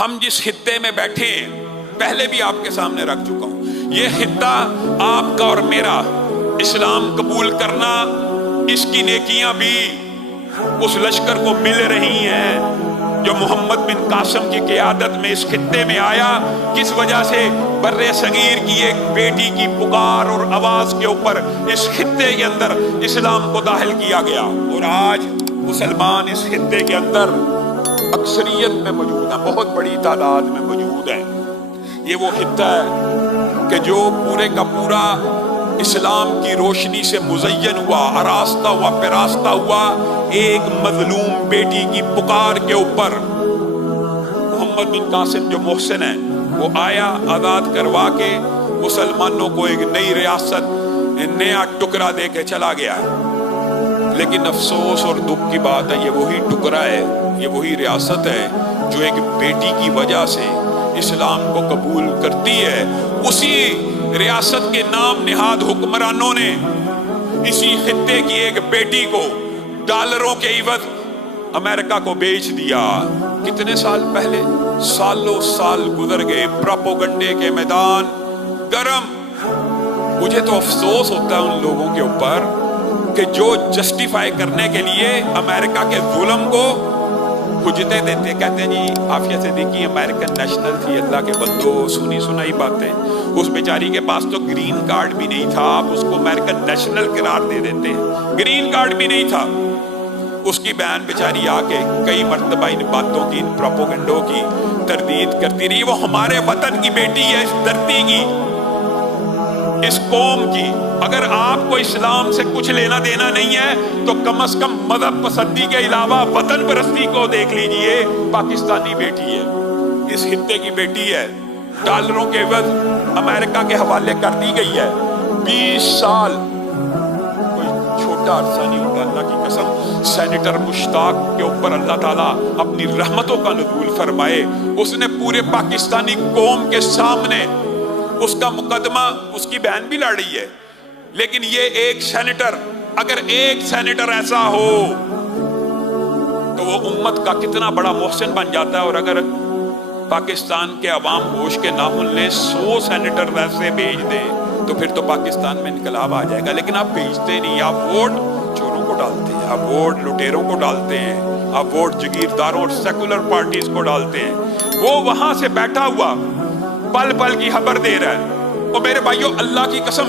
ہم جس خطے میں بیٹھے ہیں پہلے بھی آپ کے سامنے رکھ چکا ہوں، یہ خطہ آپ کا اور میرا، اسلام قبول کرنا، اس کی نیکیاں بھی اس لشکر کو مل رہی ہیں جو محمد بن قاسم کی قیادت میں اس خطے میں آیا۔ کس وجہ سے؟ بر صغیر کی ایک بیٹی کی پکار اور آواز کے اوپر اس خطے کے اندر اسلام کو داخل کیا گیا، اور آج مسلمان اس خطے کے اندر اکثریت میں موجود ہیں، بہت بڑی تعداد میں موجود ہیں۔ یہ وہ خطہ ہے کہ جو پورے کا پورا اسلام کی روشنی سے مزین ہوا، آراستہ ہوا، پیراستہ ہوا ایک مظلوم بیٹی کی پکار کے اوپر۔ محمد بن قاسم جو محسن ہے وہ آیا، آزاد کروا کے مسلمانوں کو ایک نئی ریاست، نیا ٹکڑا دے کے چلا گیا ہے۔ لیکن افسوس اور دکھ کی بات ہے، یہ وہی ٹکڑا ہے، یہ وہی ریاست ہے جو ایک بیٹی کی وجہ سے اسلام کو قبول کرتی ہے۔ اسی ریاست کے نام نہاد حکمرانوں نے اسی خطے کی ایک بیٹی کو ڈالروں کے عوض امریکہ کو بیچ دیا۔ کتنے سال پہلے؟ سالوں سال گزر گئے، پروپیگنڈے کے میدان گرم۔ مجھے تو افسوس ہوتا ہے ان لوگوں کے اوپر کہ جو جسٹیفائی کرنے کے لیے امریکہ کے ظلم کو حجتیں دیتے، کہتے ہیں جی عافیہ صدیقی امریکن نیشنل تھی، اللہ کے بندو، سنی سنائی باتیں۔ اس بیچاری کے پاس تو گرین کارڈ بھی نہیں تھا، آپ اس کو امریکن نیشنل قرار دے دیتے ہیں، گرین کارڈ بھی نہیں تھا۔ اس کی بہن بیچاری آ کے کئی مرتبہ ان باتوں کی، ان پروپیگنڈوں کی تردید کرتی رہی۔ وہ ہمارے وطن کی بیٹی ہے، اس دھرتی کی، اس قوم کی۔ اگر آپ کو اسلام سے کچھ لینا دینا نہیں ہے تو کم از کم مذہب پسندی کے علاوہ وطن پرستی کو دیکھ لیجئے۔ پاکستانی بیٹی ہے، اس خطے کی بیٹی ہے، ڈالروں کے عوض امریکہ کے حوالے کر دی گئی ہے۔ 20 سال کوئی چھوٹا عرصہ نہیں ہوتا، اللہ کی قسم۔ سینیٹر مشتاق کے اوپر اللہ تعالیٰ اپنی رحمتوں کا نزول فرمائے۔ اس نے پورے پاکستانی قوم کے سامنے اس کا مقدمہ، اس کی بہن بھی لڑ رہی ہے، لیکن یہ ایک سینیٹر، اگر ایک سینیٹر ایسا ہو تو وہ امت کا کتنا بڑا محسن بن جاتا ہے۔ اور اگر پاکستان کے عوام ہوش کے ناخن لے 100 سینیٹر ویسے بھیج دے تو پھر تو پاکستان میں انقلاب آ جائے گا۔ لیکن آپ بھیجتے نہیں، آپ ووٹ چوروں کو ڈالتے ہیں، آپ ووٹ لٹیروں کو ڈالتے ہیں، آپ ووٹ جگیرداروں اور سیکولر پارٹیز کو ڈالتے ہیں۔ وہ وہاں سے بیٹھا ہوا پل پل کی خبر دے رہا ہے۔ اور میرے بھائیوں، اللہ کی قسم